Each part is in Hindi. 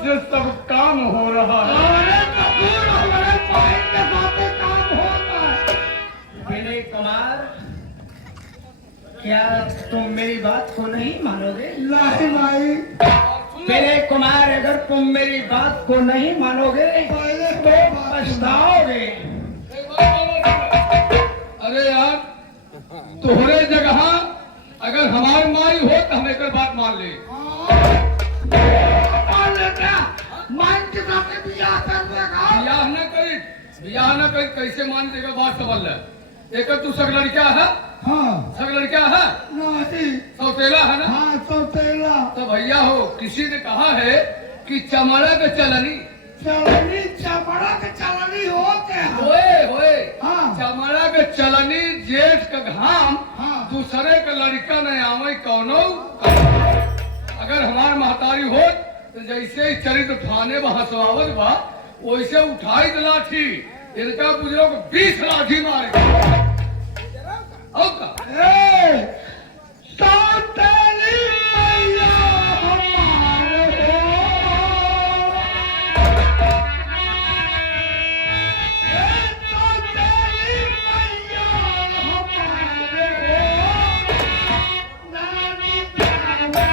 से सब काम हो रहा है। अरे कपूर हमारे भाई के साथ ही काम होता है। विनय कुमार, क्या तुम मेरी बात को नहीं मानोगे? नहीं भाई, विनय कुमार, अगर तुम मेरी बात को नहीं मानोगे पहले तो पछताओगे। अरे यार, तोहरे जगह अगर हमारी माई हो तो हम एक बात मान ले। मान लेते मान के साथ बियाह कर देगा। बियाह न करी कैसे मान देगा? बात समझ ले। एक तू सग लड़का है, हाँ सग लड़का है, नहीं, सौतेला है ना? हाँ सौतेला। तो भैया हो, किसी ने कहा है कि चमड़ा के चलनी चलनी चमड़ा के चलनी होते हैं। होए होए, हाँ। चमड़ा के चलनी जेठ का घाम हाँ। दूसरे का लड़का नहीं आवे कौनो। अगर हमार महतारी हो तो जैसे ही चरित्र थाने में हंसवावत बा वैसे उठाई तो लाठी, इनका बुजुर्ग 20 लाठी मारे। और का? ए, सौतेली मैया हमारे हो। ए, सौतेली मैया हमारे हो। नानी प्यारे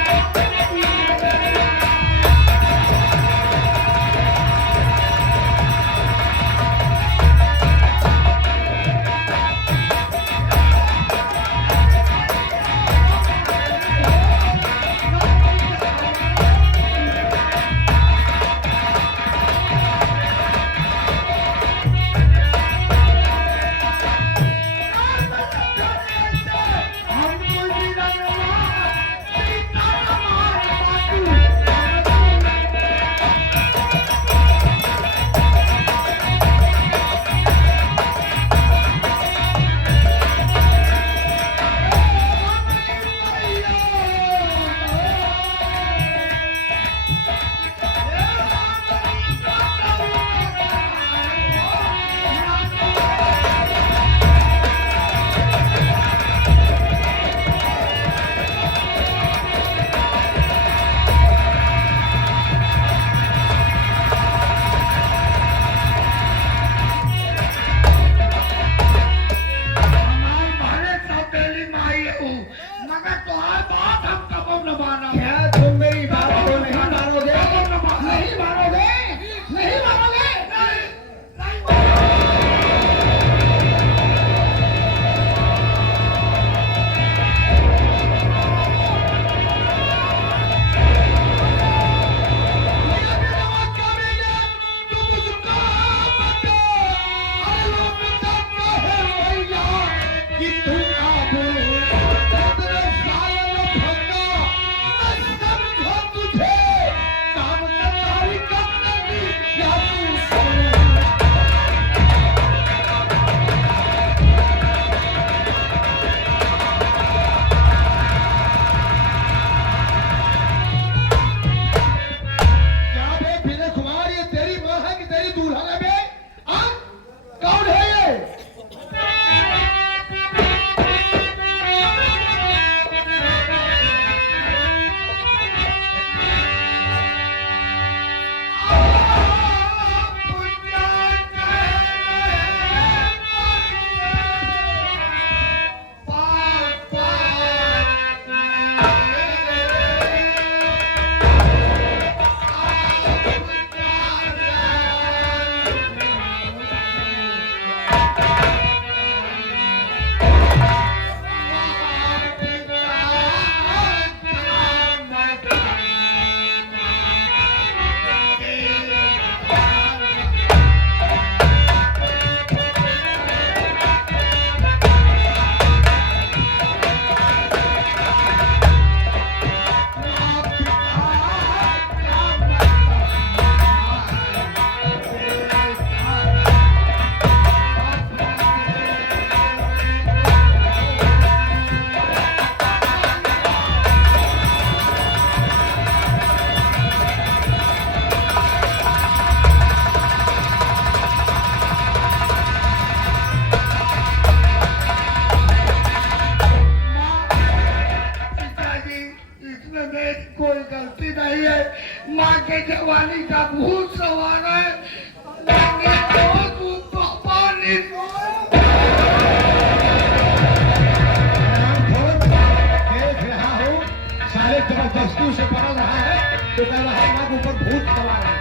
माँ के जवानी का भूत सवार है। लेकिन तू पापा नहीं देख रहा हूँ साले जबरदस्ती से पकड़ रहा है तो कह रहा है माँ के ऊपर भूत सवार है।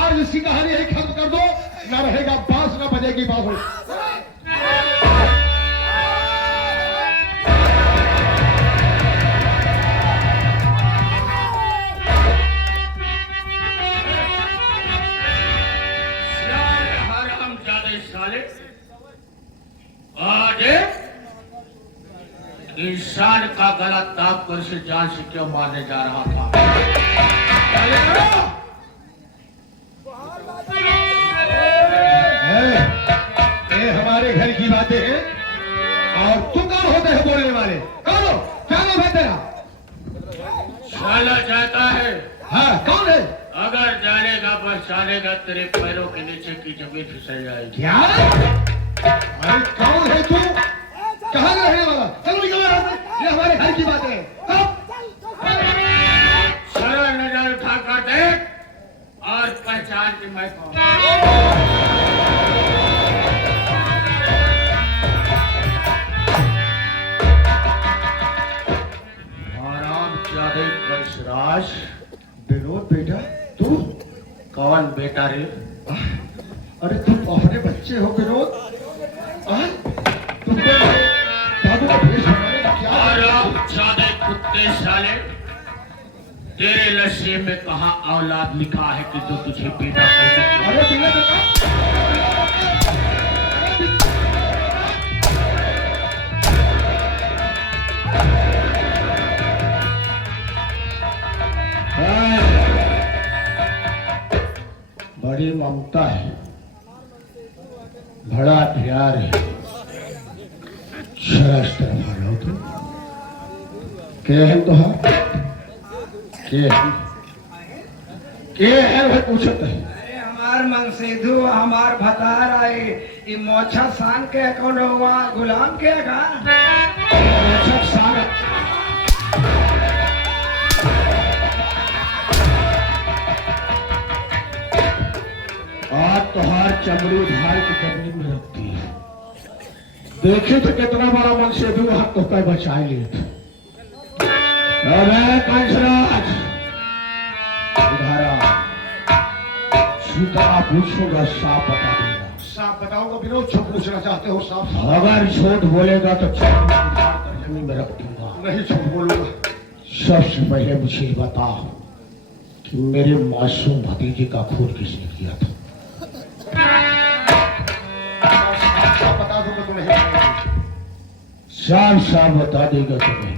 आज इसकी कहानी यही खत्म कर दो, ना रहेगा बांस ना बजेगी बांसुरी। इंसान का गला दाब कर उसे जान से क्यों मारने जा रहा था? ये हमारे घर की बातें हैं और तुम कौन होते हैं बोलने वाले? कौन हो? क्या नाम है तेरा? साला जाता है। हाँ कौन है? अगर जानेगा पहचानेगा तेरे पैरों के नीचे की जमीन फिसल जाएगी। क्या? अरे कौन है तू? कहाँ का रहने वाला? चलो निकलो यहाँ से, ये हमारे घर की बातें हैं। सरल नजर उठा कर देख और पहचान कि मैं कौन। हरामजादे कंसराज। विनोद बेटा तू? कौन बेटा रे? अरे तुम अपने बच्चे हो विनोद? तुमने बाबू का भेष बनाने का क्या? हरामजादे कुत्ते साले, तेरे लस्से में कहा औलाद लिखा है कि जो तुझे बेटा कहते? अरे तुमने बड़ी ममता है, बड़ा प्यार है। शराश तरफ आ रहा तुम के हैं तो हाँ के है वो पूछत है। अरे हमार मनसेधु हमार भतार आए ये मोछा सान के कौन हुआ गुलाम के का सब सारा आज तोहार चमड़ी उधार की जमीन में रखती है। देखे तो कितना बड़ा मन से भी हाथ तो बचा लिए। अरे कंसराज उधारा सीता पूछूंगा, साफ बता दूंगा। साफ बताओगे विनोद? जो पूछना चाहते हो साफ? अगर झूठ बोलेगा तो चमड़ी उधार कर जमीन में रख दूंगा। नहीं झूठ बोलूंगा। सबसे पहले मुझे बता कि मेरे मासूम भतीजे का खून किसने किया था? साफ बता दूंगा तो नहीं बताओगे। साफ साफ बता देगा तुम्हें।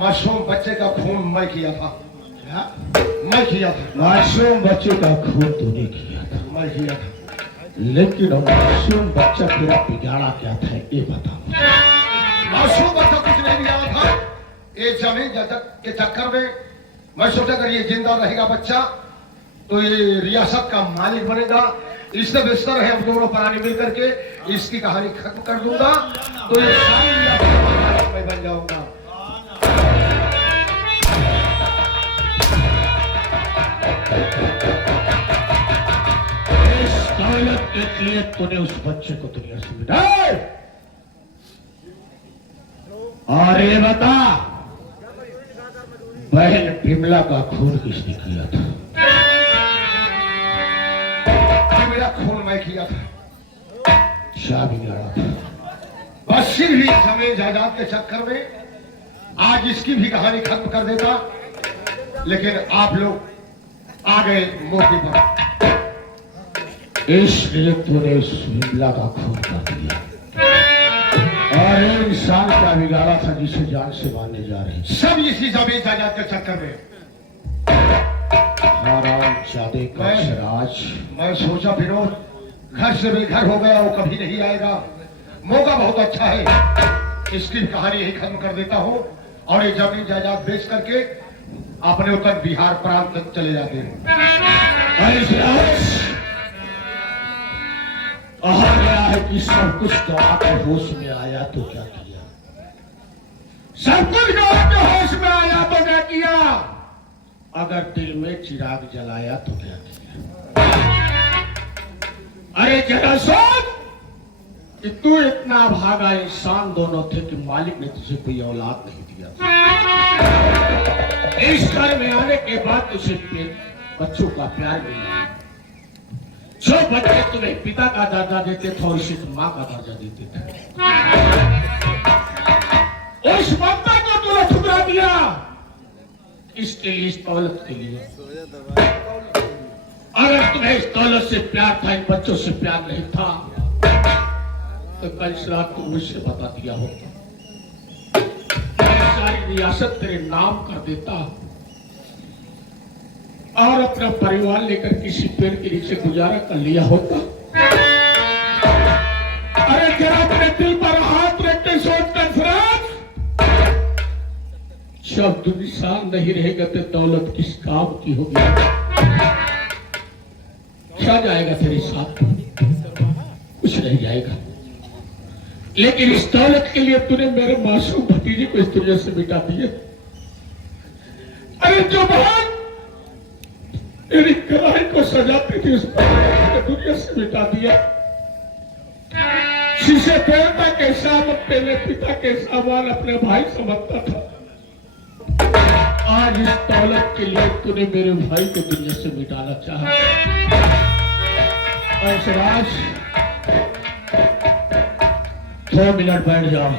मासूम बच्चे का खून मैं किया था। क्या? मैं किया था। मासूम बच्चे का खून तूने किया था, मैं किया था। लेकिन वो मासूम बच्चा तेरा बिगाड़ा क्या था ये बता। मासूम बच्चा कुछ नहीं बिगाड़ा था। ये जमीन के चक्कर में मैं सोचा अगर ये जिंदा रहेगा बच्चा तो ये रियासत का मालिक बनेगा। इससे बेहतर है हम दोनों प्राणी मिल करके इसकी कहानी खत्म कर दूंगा तो ये सारी रियासत का मालिक मैं बन जाऊंगा। इस दौलत के लिए तूने उस बच्चे को दुनिया से मिटाया। और ये बता बहन बिमला का खून किसने किया था? मेरा खून मैं किया था। क्या बिगाड़ा था? बस सिर्फ ही जमीन जायदाद के चक्कर में आज इसकी भी कहानी खत्म कर देता, लेकिन आप लोग आ गए मौके पर। इसलिए तूने उस बिमला का खून कर दिया और एक इंसान का बिगाड़ा था जिसे जान से मारने जा रहे। सब इसी जमीन जायदाद के चक्कर में। हरामजादे कंसराज। मैं सोचा विनोद घर से भी घर हो गया, वो कभी नहीं आएगा। मौका बहुत अच्छा है, इसकी कहानी यही खत्म कर देता हूँ और ये जमीन जायदाद बेच करके अपने उत्तर बिहार प्रांत तक चले जाते हैं। कहा गया है कि सब कुछ गवा के होश में आया तो क्या किया? सब कुछ गवा के होश में आया तो क्या किया, अगर दिल में चिराग जलाया तो क्या किया। अरे जरा सोच कि तू इतना भागा इंसान दोनों थे कि मालिक ने तुझे कोई औलाद नहीं दिया था। इस घर में आने के बाद तुझे बच्चों का प्यार मिला। जो बच्चे तुम्हें पिता का दर्जा देते थे और इसे माँ का दर्जा देते थे, उस ममता को तूने ठुकरा दिया। इसके लिए, इस दौलत के लिए। अगर तुम्हें इस दौलत से प्यार था, इन बच्चों से प्यार नहीं था, तो कल रात को मुझसे बता दिया होता। मैं सारी रियासत तेरे नाम कर देता और अपना परिवार लेकर किसी पेड़ के नीचे गुजारा कर लिया होता। अरे जरा अपने दिल पर हाथ रख के सोच कर फराज, जब तू निशान नहीं रहेगा तो दौलत किस काम की होगी। क्या जाएगा तेरे साथ, कुछ नहीं जाएगा। लेकिन इस दौलत के लिए तूने मेरे मासूम भतीजे को इस दुनिया से मिटा दिया। अरे जो बहन तेरी कलाई को सजाती थी उस दुनिया से मिटा दिया। शीशे देवता के साथ अपने पिता के सामान अपने भाई समझता था। आज इस दौलत के लिए तूने मेरे भाई को दुनिया से मिटाना चाहा। और सराज 2 मिनट बैठ जाओ।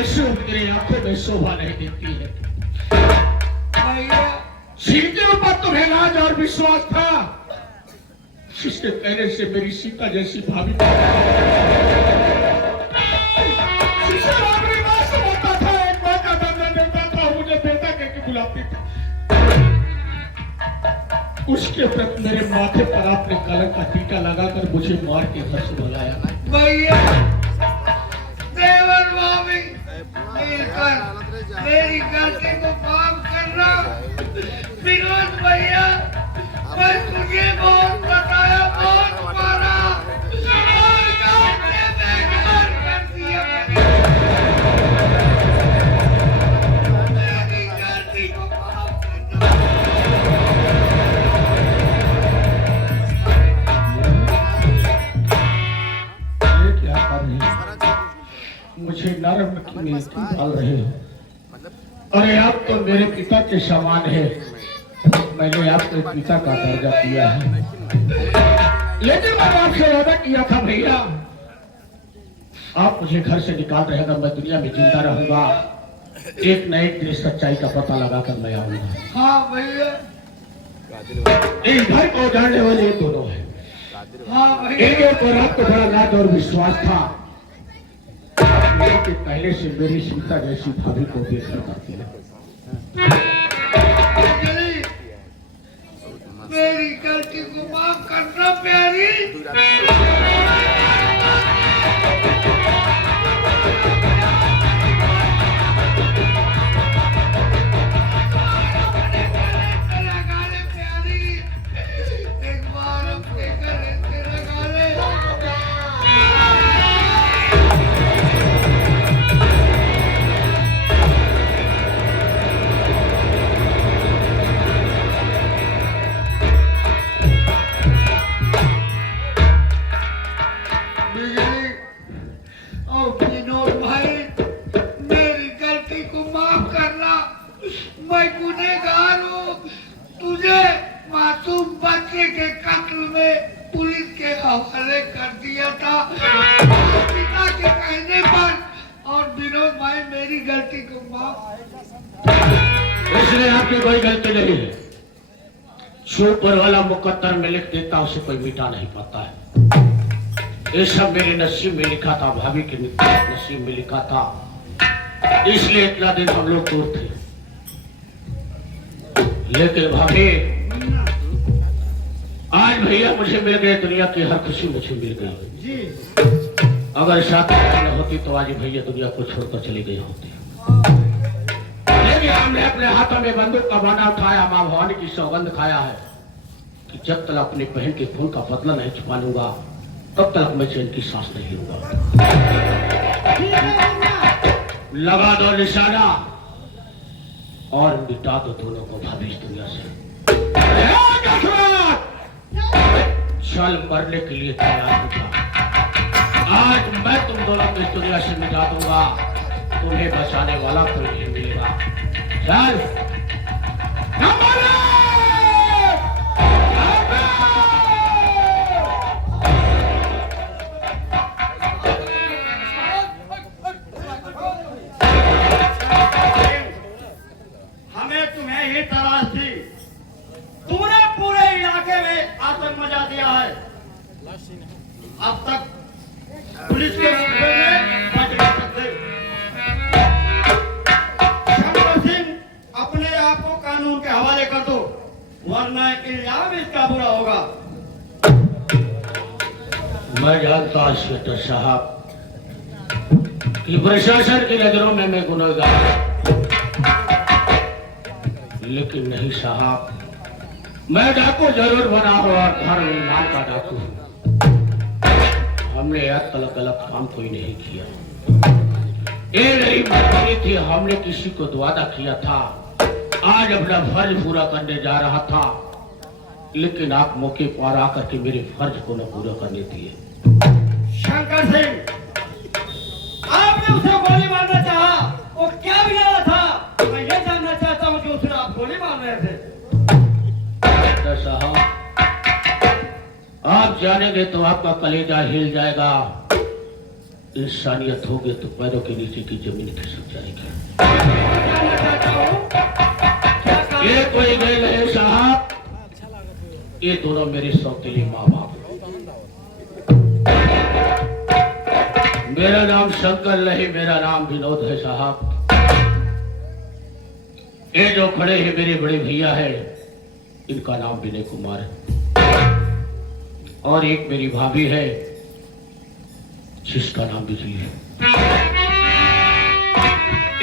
अशुभ तेरी आंखों में शोभा नहीं देती है। सीता के ऊपर तुम्हें लाज और विश्वास था, जिसके कहने से मेरी सीता जैसी भाभी बुलाती थी। उसके प्रति मेरे माथे पर आपने कलंक का टीका लगाकर मुझे मार के घर से बुलाया। भैया देवर भाभी मेरी गलती को माफ करना। विनोद भैया मैं तुझे बहुत बताया, बहुत मारा और गाँव में बेकार कर दिया। मेरी गलती को माफ करना। ये क्या कर रहे हैं? मुझे नरम में डाल रहे हो। अरे आप तो मेरे पिता के समान है। मैंने आपको एक पिता का दर्जा दिया है, लेकिन मैंने आपसे वादा किया था भैया, आप मुझे घर से निकाल रहे अगर मैं दुनिया में जिंदा रहूंगा, एक न एक दिन सच्चाई का पता लगाकर मैं आऊंगा। हाँ भैया, इस घर को जानने वाले ये दोनों हैं। हाँ भैया, इनके ऊपर आपको बड़ा लाज और विश्वास था। कि पहले से मेरी सीता जैसी भाभी को देखा करती है। मेरी गलती को माफ करना प्यारी। लगा ले प्यारी, एक बार अपने गले से लगा ले। विनोद भाई मेरी गलती को माफ करना। मैं गुनहगार हूँ। तुझे मासूम बच्चे के कत्ल में पुलिस के हवाले कर दिया था पिता के कहने पर। और विनोद भाई मेरी गलती को माफ। इसलिए आपकी कोई गलती नहीं है। जो ऊपर वाला मुकद्दर में लिख देता उसे कोई मिटा नहीं पाता है। ये सब मेरे नसीब में लिखा था, भाभी के नसीब में लिखा था, इसलिए इतना दिन हम लोग दूर थे। लेकिन भाभी आज भैया मुझे मिल गए, दुनिया की हर खुशी मुझे मिल गई। अगर शादी न होती तो आज भैया दुनिया को छोड़कर चली गई होती। लेकिन हमने अपने हाथों में बंदूक का बाना उठाया, मां भवानी की सौगंध खाया है कि जब तक अपने बहन के खून का बदला नहीं छुपा लूंगा तब तक मैं चैन की सांस नहीं लूंगा। लगा दो निशाना और मिटा दो दोनों को भाभी इस दुनिया से। चल मरने के लिए तैयार होगा। आज मैं तुम दोनों को इस दुनिया से मिटा दूंगा, तुम्हें बचाने वाला कोई नहीं मिलेगा। चल हमें तुम्हें ही तलाश थी। तूने पूरे इलाके में आतंक मचा दिया है। अब तक पुलिस के रुतबे में बच नहीं सकते। शंकर सिंह अपने आप को कानून के हवाले कर दो, वरना इल्जाम इसका बुरा होगा। मैं जानता हूं इंस्पेक्टर साहब कि प्रशासन की नजरों में मैं गुनहगार, लेकिन नहीं साहब, मैं डाकू जरूर बना हो और धर्म ईमान का डाकू हूं। हमने अलग अलग काम कोई नहीं किया। ये मेरी मजबूरी थी, हमने किसी को वादा किया था। आज अपना फर्ज पूरा करने जा रहा था, लेकिन आप मौके पर आकर के मेरे फर्ज को न पूरा करने दिए। शंकर सिंह, आपने उसे गोली मारना चाहा, वो क्या बिगाड़ा था? मैं ये जानना चाहता हूँ कि उसने आप गोली मार रहे थे। साहब, आप जानेंगे तो आपका कलेजा हिल जाएगा। इंसानियत होगी तो पैरों के नीचे की जमीन खिसक जाएगी। जानना चाहता हूँ ये कोई गैर है साहब, ये दोनों मेरे सौतेले माँ बाप। मेरा नाम शंकर नहीं, मेरा नाम विनोद है साहब। ये जो खड़े हैं मेरे बड़े भैया है, इनका नाम विनय कुमार है। और एक मेरी भाभी है जिसका नाम बिजली है।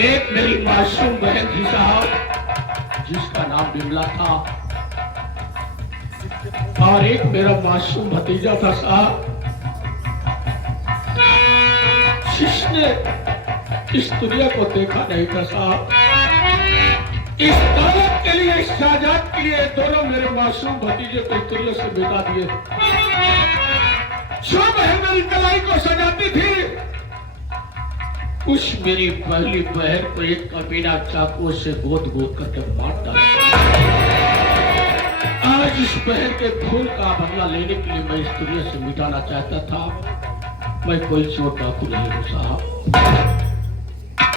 एक मेरी मासूम बहन थी साहब जिसका नाम बिमला था। और एक मेरा मासूम भतीजा था साहब जिसने इस दुनिया को देखा नहीं था साहब। इस दौलत के लिए, इस शहजाद के लिए दोनों मेरे मासूम भतीजे को इस दुनिया से मिटा दिए। जो बहन मेरी कलाई को सजाती थी, उस मेरी पहली बहन को एक कमीना चाकू से गोद गोद करके मार डाला। आज इस बहन के खून का बदला लेने के लिए मैं इस दुनिया से मिटाना चाहता था। मैं कोई चोर डाकू नहीं हूं साहब।